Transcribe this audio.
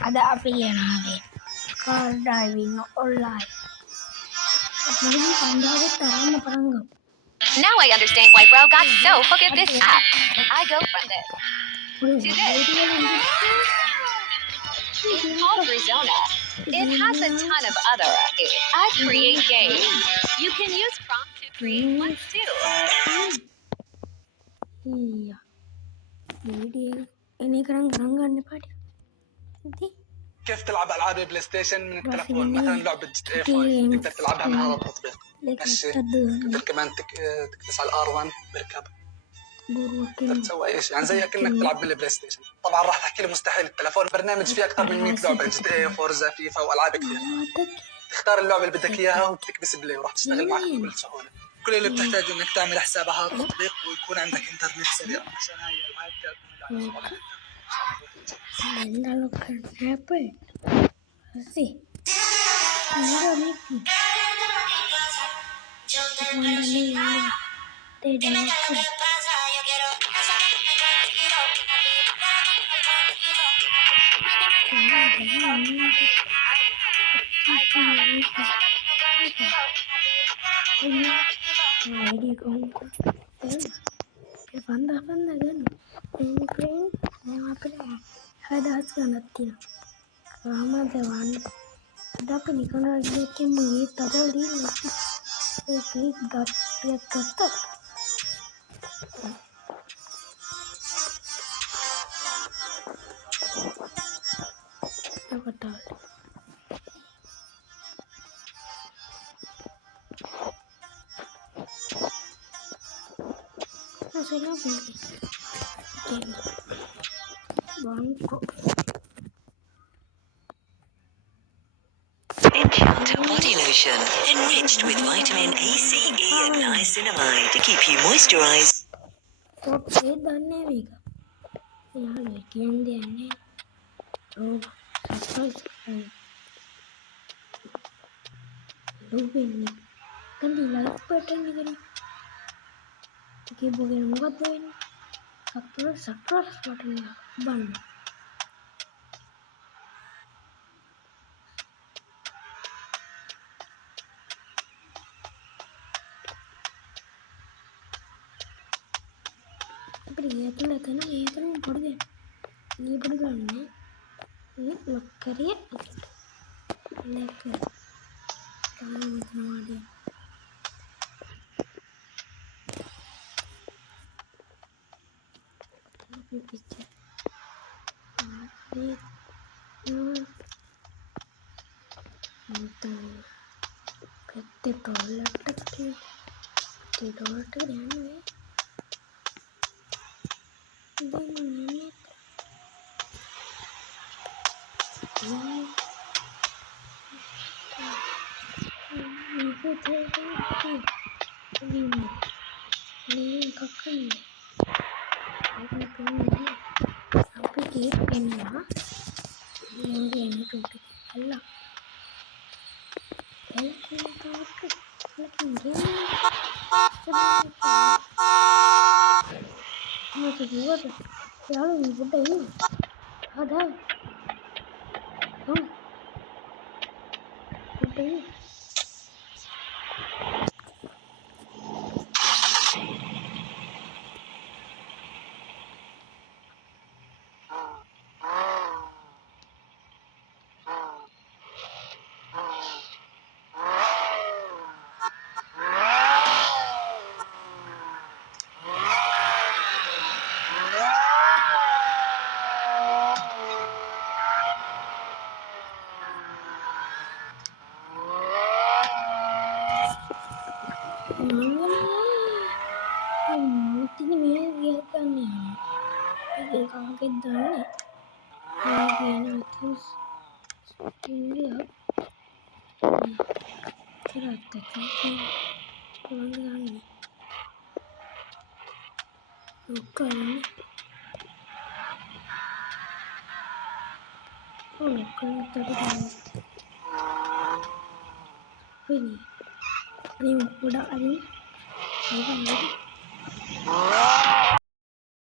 ada apa ya nanti? Car driving online. Mungkin pandai tahu perangga. Now I understand why Bro got so hooked at this app. I go from this to this. It's called Rizona. It has a ton of other apps. I create games. You can use prompt to create ones too. Iya. Jadi ini kerang-kerangga nih Pak. Nanti كيف تلعب العاب البلاي ستيشن من التلفون مثلا لعبه جي اي 5 تقدر تلعبها من هذا التطبيق ماشي تقدر كمان تكبس على الار1 بركب تقدر تسوي اي شيء يعني زي كأنك تلعب بالبلاي ستيشن طبعا راح تحكي لي مستحيل التلفون برنامج فيه اكثر من 100 لعبه جي اي فورزا فيفا والعاب كثير تختار اللعبه اللي بدك اياها وبتكبس بلاي وراح تشتغل معك بكل سهوله كل اللي بتحتاجه انك تعمل حساب على هذا التطبيق ويكون عندك انترنت سريع عشان هاي الالعاب بتعتمد kalau kenapa sih enggak nih banda kan ini print ada hasilnya lama dewan ada penikan lagi ke mui tadi ini gat apa tahu hasilnya begini bangko Enchanter body lotion, enriched with vitamin A, C, E and niacinamide to keep you moisturized. Oke, dan Vega. Ya, bagian dia nih. Oh, subscribe. Ini kan di like button nih kan. Oke, bagian muka tuh ini. Subscribe buttonnya ban. Itu porde. Ini porde ini lokkernya lekker. Kalau mau dia. Tapi picture. Itu PT dolar tapi $1 ya. Ini kakak sampai di pennya yang ini tuh Allah masih juga tuh lalu ibu ini ada ini kaget banget bagian atas ini ya terata ini luka ini luka tadi ini udah ini